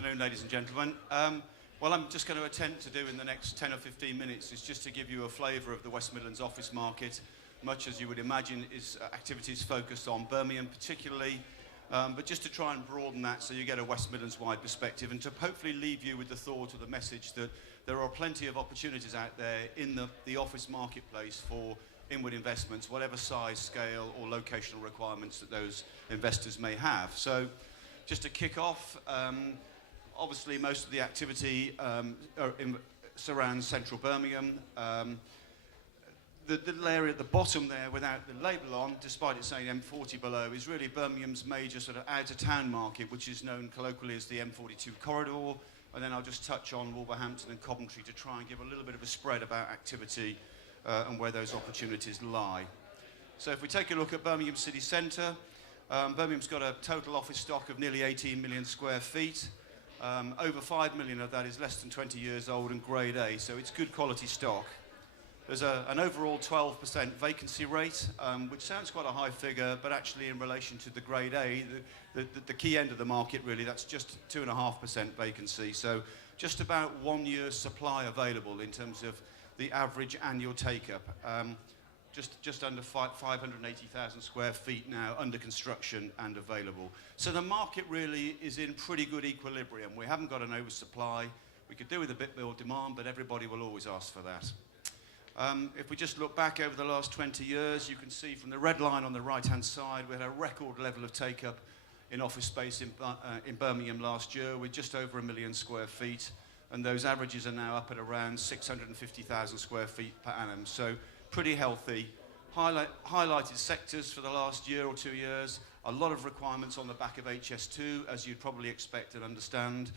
Good afternoon, ladies and gentlemen. What I'm just going to attempt to do in the next 10 or 15 minutes is just to give you a flavour of the West Midlands office market. Much as you would imagine is activities focused on Birmingham particularly, but just to try and broaden that so you get a West Midlands-wide perspective and to hopefully leave you with the thought or the message that there are plenty of opportunities out there in the office marketplace for inward investments, whatever size, scale or locational requirements that those investors may have. So just to kick off, obviously most of the activity surrounds central Birmingham. The little area at the bottom there without the label on, despite it saying M40 below, is really Birmingham's major sort of out-of-town market, which is known colloquially as the M42 corridor. And then I'll just touch on Wolverhampton and Coventry to try and give a little bit of a spread about activity and where those opportunities lie. So if we take a look at Birmingham city centre, Birmingham's got a total office stock of nearly 18 million square feet. Over 5 million of that is less than 20 years old and grade A, so it's good quality stock. There's an overall 12% vacancy rate, which sounds quite a high figure, but actually in relation to the grade A, the key end of the market really, that's just 2.5% vacancy. So just about 1 year's supply available in terms of the average annual take-up. Just under 580,000 square feet now under construction and available. So the market really is in pretty good equilibrium. We haven't got an oversupply. We could do with a bit more demand, but everybody will always ask for that. If we just look back over the last 20 years, you can see from the red line on the right-hand side, we had a record level of take-up in office space in Birmingham last year with just over 1 million square feet. And those averages are now up at around 650,000 square feet per annum. So pretty healthy. Highlighted sectors for the last year or 2 years. A lot of requirements on the back of HS2, as you'd probably expect and understand.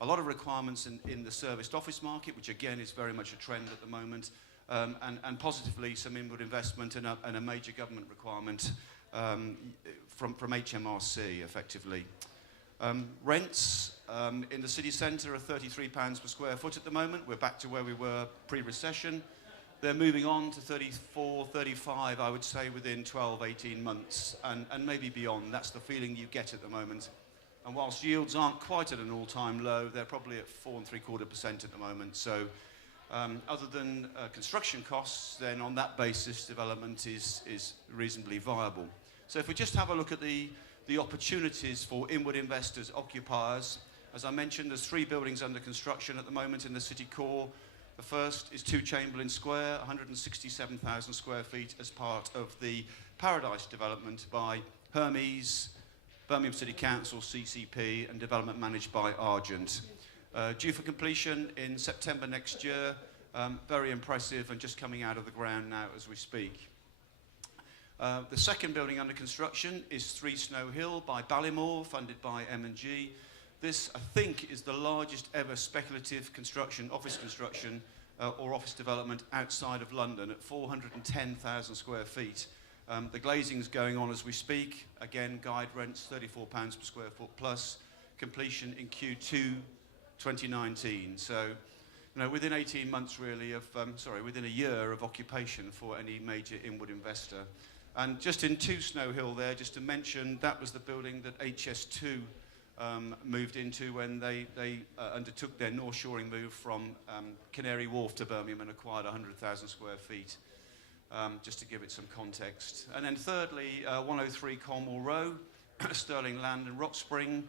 A lot of requirements in the serviced office market, which again is very much a trend at the moment. And positively, some inward investment and a major government requirement from HMRC, effectively. Rents in the city centre are £33 per square foot at the moment. We're back to where we were pre-recession. They're moving on to 34, 35, I would say, within 12, 18 months, and maybe beyond. That's the feeling you get at the moment. And whilst yields aren't quite at an all-time low, they're probably at 4.75% at the moment. So other than construction costs, then on that basis, development is reasonably viable. So if we just have a look at the opportunities for inward investors, occupiers, as I mentioned, there's 3 buildings under construction at the moment in the city core. The first is 2 Chamberlain Square, 167,000 square feet as part of the Paradise development by Hermes, Birmingham City Council, CCP, and development managed by Argent. Due for completion in September next year. Very impressive and just coming out of the ground now as we speak. The second building under construction is 3 Snow Hill by Ballymore, funded by M&G. This, I think, is the largest ever speculative construction, office construction or office development outside of London at 410,000 square feet. The glazing's going on as we speak. Again, guide rents £34 per square foot plus. Completion in Q2 2019. So, you know, within 18 months really of, within a year of occupation for any major inward investor. And just in 2 Snow Hill there, just to mention, that was the building that HS2 moved into when they undertook their North Shoring move from Canary Wharf to Birmingham and acquired 100,000 square feet, just to give it some context. And then thirdly, 103 Colmore Row, Sterling Land and Rock Spring,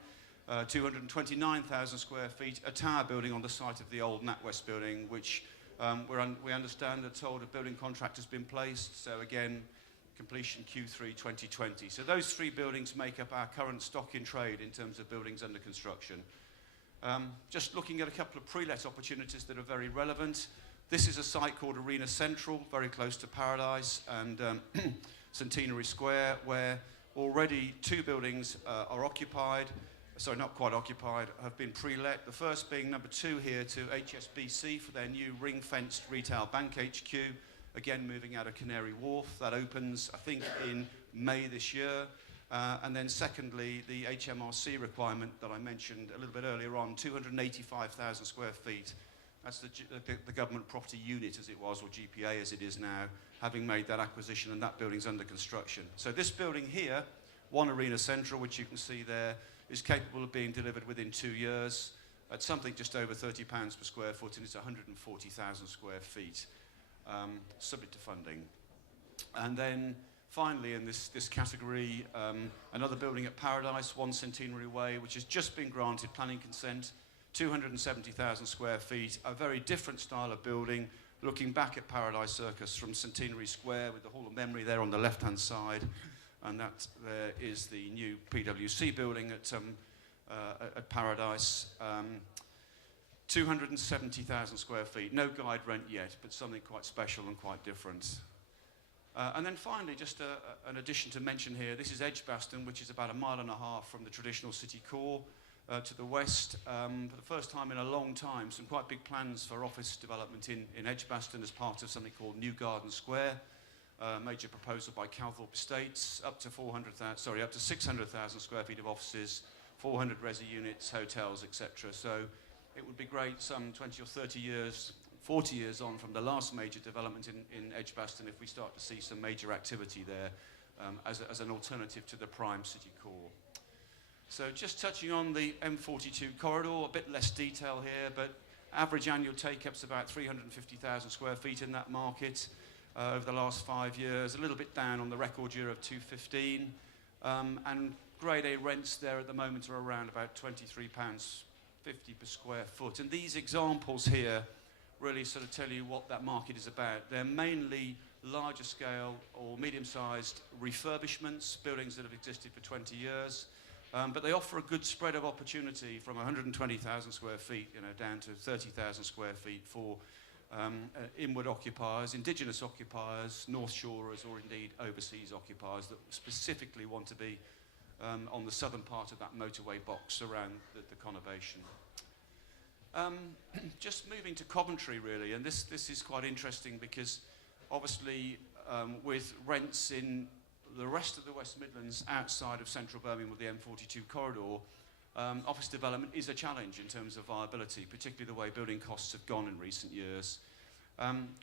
229,000 square feet, a tower building on the site of the old NatWest building, which we understand are told a building contract has been placed. So again, completion Q3 2020. So those 3 buildings make up our current stock in trade in terms of buildings under construction. Just looking at a couple of pre-let opportunities that are very relevant. This is a site called Arena Central, very close to Paradise and Centenary Square, where already 2 buildings are occupied. Sorry, not quite occupied, have been pre-let. The first being number 2 here to HSBC for their new ring-fenced retail bank HQ. Again, moving out of Canary Wharf. That opens, I think, in May this year. And then secondly, the HMRC requirement that I mentioned a little bit earlier on, 285,000 square feet. That's the government property unit as it was, or GPA as it is now, having made that acquisition, and that building's under construction. So this building here, 1 Arena Central, which you can see there, is capable of being delivered within 2 years. at something just over £30 per square foot, and it's 140,000 square feet, subject to funding. And then finally in this category, another building at Paradise, 1 Centenary Way, which has just been granted planning consent, 270,000 square feet, a very different style of building, looking back at Paradise Circus from Centenary Square with the Hall of Memory there on the left-hand side, and that there is the new PwC building at Paradise. 270,000 square feet, no guide rent yet, but something quite special and quite different. And then finally, just an addition to mention here, this is Edgbaston, which is about 1.5 miles from the traditional city core to the west. For the first time in a long time, some quite big plans for office development in Edgbaston as part of something called New Garden Square. Major proposal by Calthorpe Estates, up to 600,000 square feet of offices, 400 resi units, hotels, etc. So it would be great some 20 or 30 years, 40 years on from the last major development in Edgbaston if we start to see some major activity there as an alternative to the prime city core. So just touching on the M42 corridor, a bit less detail here, but average annual take-up's about 350,000 square feet in that market over the last 5 years, a little bit down on the record year of 2015, and grade A rents there at the moment are around about £23.50 per square foot. And these examples here really sort of tell you what that market is about. They're mainly larger scale or medium-sized refurbishments, buildings that have existed for 20 years, but they offer a good spread of opportunity from 120,000 square feet, down to 30,000 square feet for inward occupiers, indigenous occupiers, North Shorers, or indeed overseas occupiers that specifically want to be on the southern part of that motorway box around the conurbation. Just moving to Coventry, really, and this is quite interesting because obviously with rents in the rest of the West Midlands outside of central Birmingham with the M42 corridor, office development is a challenge in terms of viability, particularly the way building costs have gone in recent years.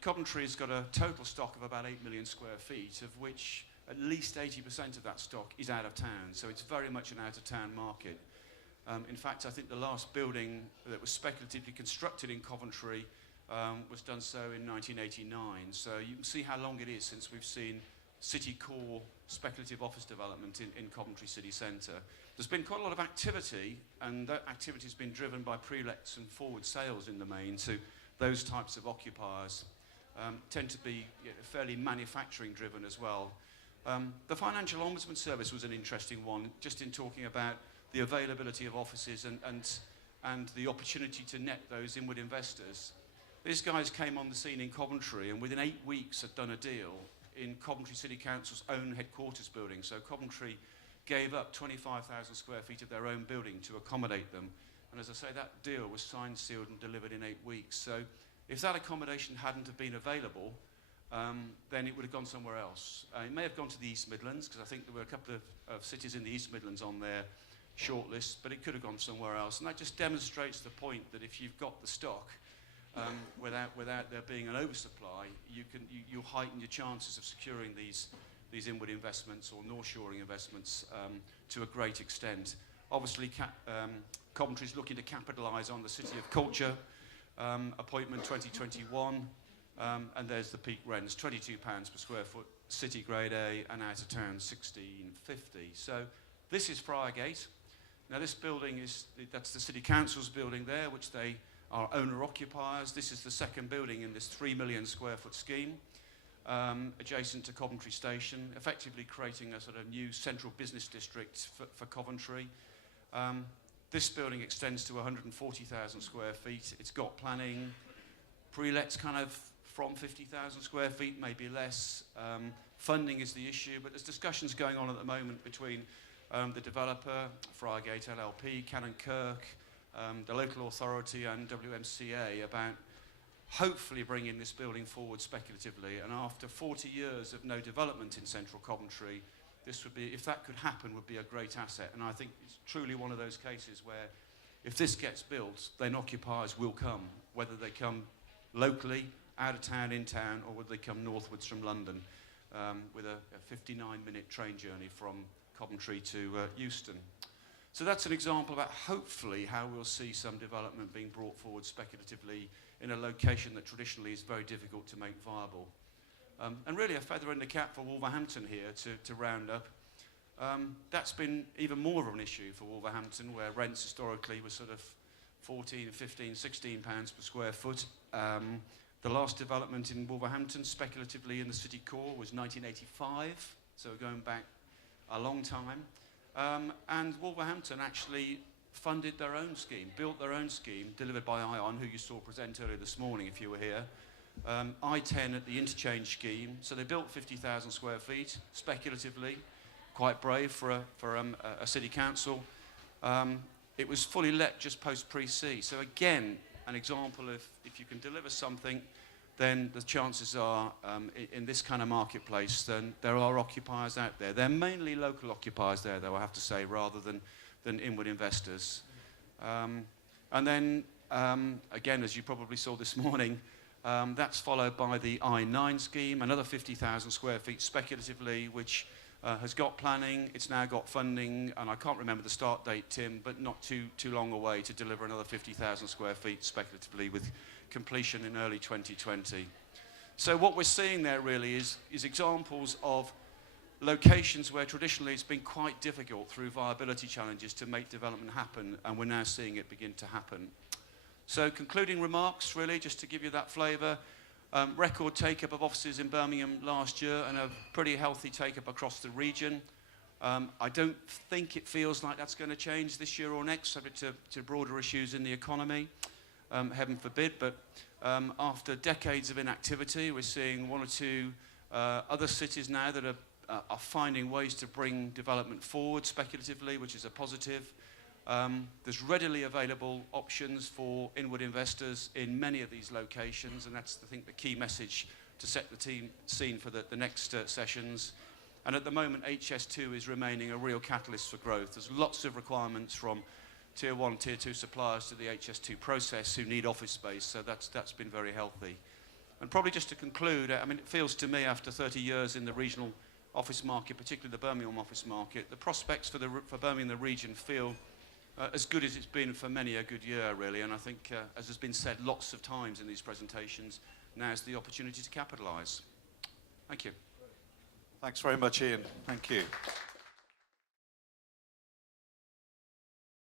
Coventry's got a total stock of about 8 million square feet, of which at least 80% of that stock is out of town, so it's very much an out-of-town market. In fact, I think the last building that was speculatively constructed in Coventry was done so in 1989, so you can see how long it is since we've seen city core speculative office development in Coventry city centre. There's been quite a lot of activity, and that activity has been driven by pre-lets and forward sales in the main to those types of occupiers. Tend to be fairly manufacturing driven as well. The Financial Ombudsman Service was an interesting one, just in talking about the availability of offices and the opportunity to net those inward investors. These guys came on the scene in Coventry and within 8 weeks had done a deal in Coventry City Council's own headquarters building. So Coventry gave up 25,000 square feet of their own building to accommodate them. And as I say, that deal was signed, sealed and delivered in 8 weeks. So if that accommodation hadn't have been available, then it would have gone somewhere else. It may have gone to the East Midlands, because I think there were a couple of cities in the East Midlands on their shortlist, but it could have gone somewhere else. And that just demonstrates the point that if you've got the stock, without there being an oversupply, you'll heighten your chances of securing these inward investments or north-shoring investments to a great extent. Obviously, Coventry's looking to capitalise on the City of Culture appointment 2021, and there's the peak rents, £22 per square foot, city grade A, and out of town £16.50. So this is Friargate. Now this building that's the City Council's building there, which they are owner-occupiers. This is the second building in this 3 million square foot scheme, adjacent to Coventry Station, effectively creating a sort of new central business district for Coventry. This building extends to 140,000 square feet. It's got planning, pre-lets kind of from 50,000 square feet, maybe less. Funding is the issue, but there's discussions going on at the moment between the developer, Friargate LLP, Cannon Kirk, the local authority and WMCA about hopefully bringing this building forward speculatively. And after 40 years of no development in central Coventry, this would be, if that could happen, would be a great asset. And I think it's truly one of those cases where if this gets built, then occupiers will come, whether they come locally, out of town, in town, or whether they come northwards from London with a 59-minute train journey from Coventry to Euston. So that's an example about hopefully how we'll see some development being brought forward speculatively in a location that traditionally is very difficult to make viable. And really a feather in the cap for Wolverhampton here to round up. That's been even more of an issue for Wolverhampton, where rents historically were sort of 14, 15, 16 pounds per square foot. The last development in Wolverhampton, speculatively in the city core, was 1985, so we're going back a long time. And Wolverhampton actually funded their own scheme, built their own scheme, delivered by ION, who you saw present earlier this morning if you were here. I-10 at the interchange scheme, so they built 50,000 square feet, speculatively, quite brave for a city council. It was fully let just post pre-C. So again, an example of if you can deliver something, then the chances are, in this kind of marketplace, then there are occupiers out there. They're mainly local occupiers there, though, I have to say, rather than inward investors. And then, again, as you probably saw this morning, that's followed by the I-9 scheme, another 50,000 square feet speculatively, which has got planning, it's now got funding, and I can't remember the start date, Tim, but not too long away to deliver another 50,000 square feet speculatively with completion in early 2020. So what we're seeing there really is examples of locations where traditionally it's been quite difficult through viability challenges to make development happen, and we're now seeing it begin to happen. So concluding remarks, really, just to give you that flavour. Record take-up of offices in Birmingham last year and a pretty healthy take-up across the region. I don't think it feels like that's going to change this year or next, subject to broader issues in the economy, heaven forbid. But after decades of inactivity, we're seeing one or two other cities now that are finding ways to bring development forward speculatively, which is a positive. There's readily available options for inward investors in many of these locations, and that's, I think, the key message to set the scene for the next sessions. And at the moment, HS2 is remaining a real catalyst for growth. There's lots of requirements from Tier 1, Tier 2 suppliers to the HS2 process who need office space, so that's been very healthy. And probably just to conclude, I mean, it feels to me after 30 years in the regional office market, particularly the Birmingham office market, the prospects for Birmingham and the region feel as good as it's been for many a good year, really. And I think, as has been said lots of times in these presentations, now's the opportunity to capitalise. Thank you. Thanks very much, Ian. Thank you.